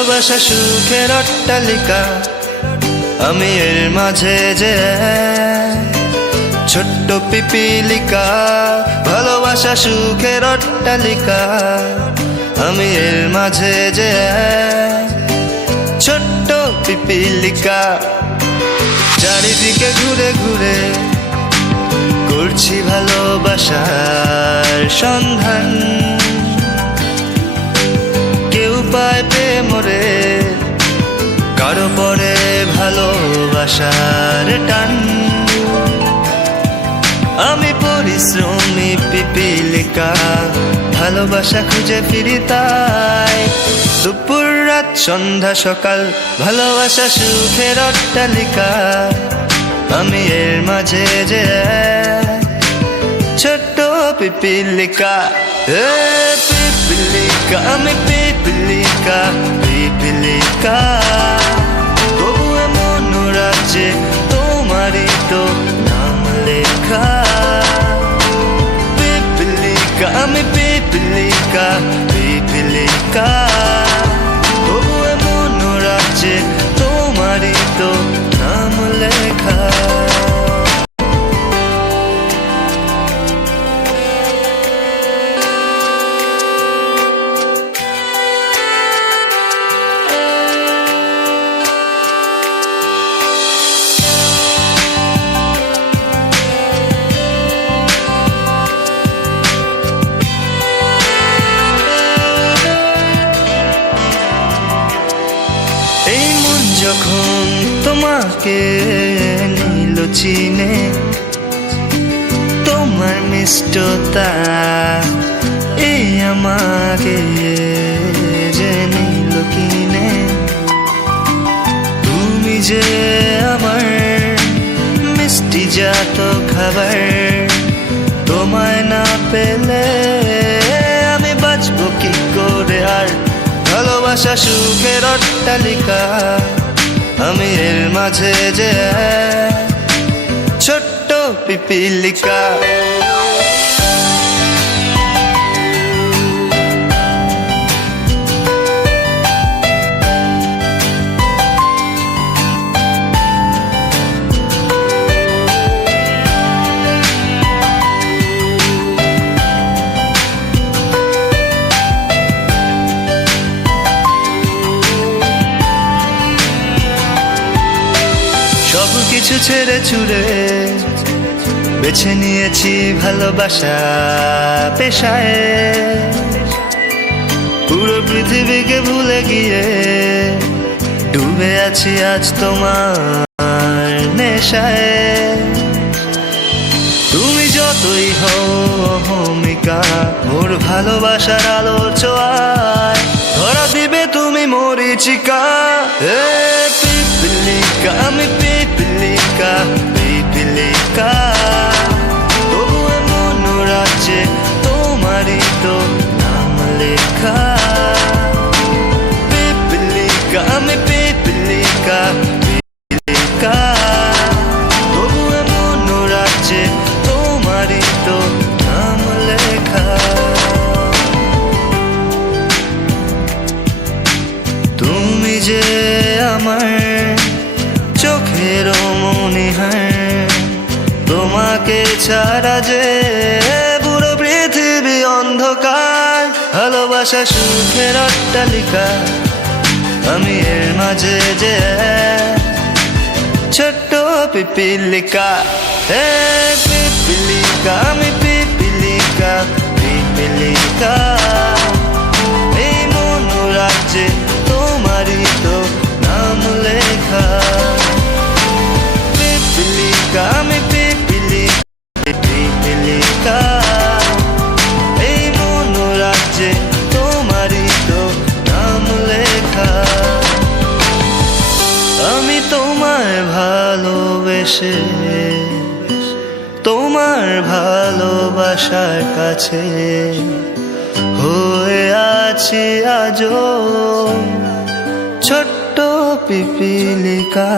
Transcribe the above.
ভালোবাসা সুখের অট্টালিকা, আমি এর মাঝে যে ছোট্ট পিপিলিকা। ভালোবাসা সুখের অট্টালিকা, আমি এর মাঝে যে ছোট্ট পিপিলিকা। চারিদিকে ঘুরে ঘুরে করছি ভালোবাসার সন্ধান, কেউ পায় পেয়ে মরে, কারো পরে ভালোবাসার টান। আমি পরিশ্রমী পিপিলিকা, ভালোবাসা খুঁজে ফিরি তাই। দুপুর রাত সন্ধ্যা সকাল, ভালোবাসা সুখের অট্টালিকা, আমি এর মাঝে যে ছোট্ট পিপিলিকা। পিপিলিকা, আমি পিপিলিকা, পিপিলিকা। তবু এমন রাজ্যে তোমারই তো নাম লেখা। পিপিলিকা, আমি পিপিলিকা, পিপিলিকা। তবু এমন রাজ্যে তোমারই তো নাম লেখা। যখন তোমাকে নিল চিনে, তোমার মিষ্টতা এই আমাকে যে নিল কিনে। তুমি যে আমার মিষ্টি জাত খাবার, তোমায় না পেলে আমি বাঁচবো কি করে আর। ভালোবাসা সুখের অট্টালিকা, আমি এর মাঝে যে ছোট্ট পিপিলিকা। সব কিছু ছেড়ে ছুড়ে বেছে নিয়েছি ভালোবাসা পেশায়। পুরো পৃথিবীকে ভুলে গিয়ে ডুবে আছি আজ তোমার নেশায়। তুমি যতই হও অহমিকা, মোর ভালোবাসার আলো ছোঁয়ায় ধরা দিবে তুমি মরিচিকা। পিপিলিকা, আমি পিপিলিকা, পিপিলিকা। তবু এমন রাজ্যে তোমারই তো নাম লেখা। পিপিলিকা, আমি পিপিলিকা, পিপিলিকা। তবু এমন রাজ্যে তোমারই তো নাম লেখা। তুমি যে আমার চোখের মনিহার, তোমাকে ছাড়া যে পুরো পৃথিবী অন্ধকার। ভালোবাসা সুখের অট্টালিকা, আমি এর মাঝে যে ছোট্ট পিপিলিকা। পিপিলিকা, আমি পিপিলিকা, পিপিলিকা। এই মন রাজ্যে তোমারই তো নাম লেখা। পিপিলিকা, আমি পিপিলিকা, পিপিলিকা। এই মন রাজ্যে তোমারই তো নাম লেখা। আমি তোমায় ভালোবেসে তোমার ভালোবাসার কাছে হয়ে আছি আজও ছোট্ট পিপিলিকা।